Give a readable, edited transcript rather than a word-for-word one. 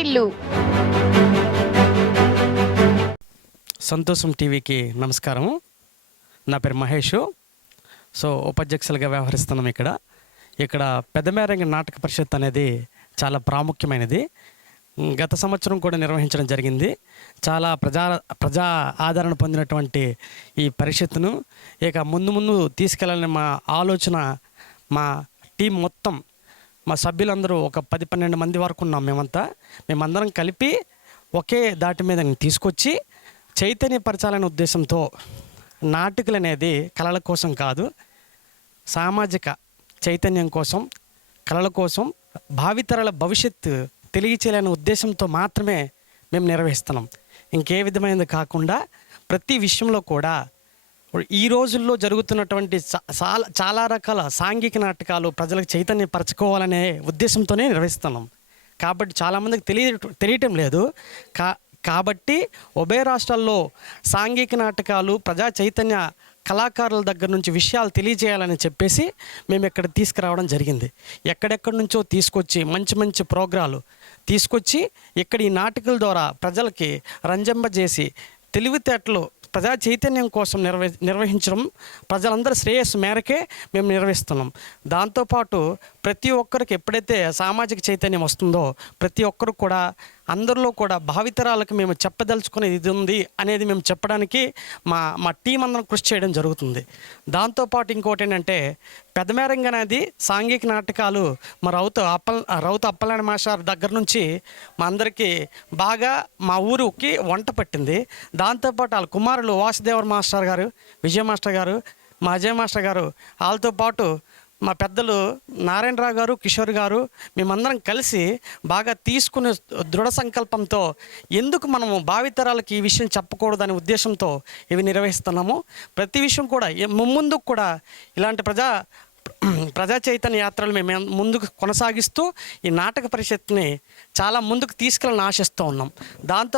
వాటిల్లు. సంతోషం టీవీకి నమస్కారం. నా పేరు మహేష్. ఉపాధ్యక్షులుగా వ్యవహరిస్తున్నాం. ఇక్కడ పెద్దమేరంగ నాటక పరిషత్ అనేది చాలా ప్రాముఖ్యమైనది. గత సంవత్సరం కూడా నిర్వహించడం జరిగింది. చాలా ప్రజా ఆదరణ పొందినటువంటి ఈ పరిషత్తును ముందు తీసుకెళ్ళాలని మా ఆలోచన. మా టీం మొత్తం, మా సభ్యులందరూ ఒక 10-12 మంది వరకు ఉన్నాం. మేమందరం కలిపి ఒకే దాటి మీద తీసుకొచ్చి చైతన్యపరచాలనే ఉద్దేశంతో నాటికలు అనేది కళల కోసం కాదు, సామాజిక చైతన్యం కోసం, కళల కోసం, భావితరాల భవిష్యత్తు తెలియచేయాలనే ఉద్దేశంతో మాత్రమే మేము నిర్వహిస్తున్నాం. ఇంకే విధమైనది కాకుండా ప్రతి విషయంలో కూడా ఈ రోజుల్లో జరుగుతున్నటువంటి చాలా రకాల సాంఘిక నాటకాలు ప్రజలకు చైతన్యపరచుకోవాలనే ఉద్దేశంతోనే నిర్వహిస్తున్నాం. కాబట్టి చాలామందికి తెలియటం లేదు. కాబట్టి ఉభయ రాష్ట్రాల్లో సాంఘిక నాటకాలు, ప్రజా చైతన్య కళాకారుల దగ్గర నుంచి విషయాలు తెలియజేయాలని చెప్పేసి మేము ఇక్కడ తీసుకురావడం జరిగింది. ఎక్కడెక్కడి నుంచో తీసుకొచ్చి మంచి ప్రోగ్రాలు తీసుకొచ్చి ఇక్కడ ఈ నాటకాల ద్వారా ప్రజలకి రంజింపజేసి తెలివితేటలు ప్రజా చైతన్యం కోసం నిర్వహించడం ప్రజలందరి శ్రేయస్సు మేరకే మేము నిర్వహిస్తున్నాం. దాంతోపాటు ప్రతి ఒక్కరికి ఎప్పుడైతే సామాజిక చైతన్యం వస్తుందో ప్రతి ఒక్కరు కూడా అందరిలో కూడా భావితరాలకు మేము చెప్పదలుచుకునేది ఇది ఉంది అనేది మేము చెప్పడానికి మా టీం అందరం కృషి చేయడం జరుగుతుంది. దాంతోపాటు ఇంకోటి ఏంటంటే పెద్దమేరంగ అనేది సాంఘిక నాటకాలు మా రౌతు అప్పలాని మాస్టర్ దగ్గర నుంచి మా అందరికీ బాగా మా ఊరికి వంట పట్టింది. దాంతోపాటు వాళ్ళ కుమారులు వాసుదేవర్ మాస్టర్ గారు, విజయ మాస్టర్ గారు, మా అజయ్ మాస్టర్ గారు, వాళ్ళతో పాటు మా పెద్దలు నారాయణరావు గారు, కిషోర్ గారు, మేమందరం కలిసి బాగా తీసుకునే దృఢ సంకల్పంతో ఎందుకు మనము భావితరాలకు ఈ విషయం చెప్పకూడదనే ఉద్దేశంతో ఇవి నిర్వహిస్తున్నాము. ప్రతి విషయం కూడా ముందుకు కూడా ఇలాంటి ప్రజా చైతన్య యాత్రలు మేము ముందుకు కొనసాగిస్తూ ఈ నాటక పరిషత్ని చాలా ముందుకు తీసుకెళ్ళని ఆశిస్తూ ఉన్నాం. దాంతో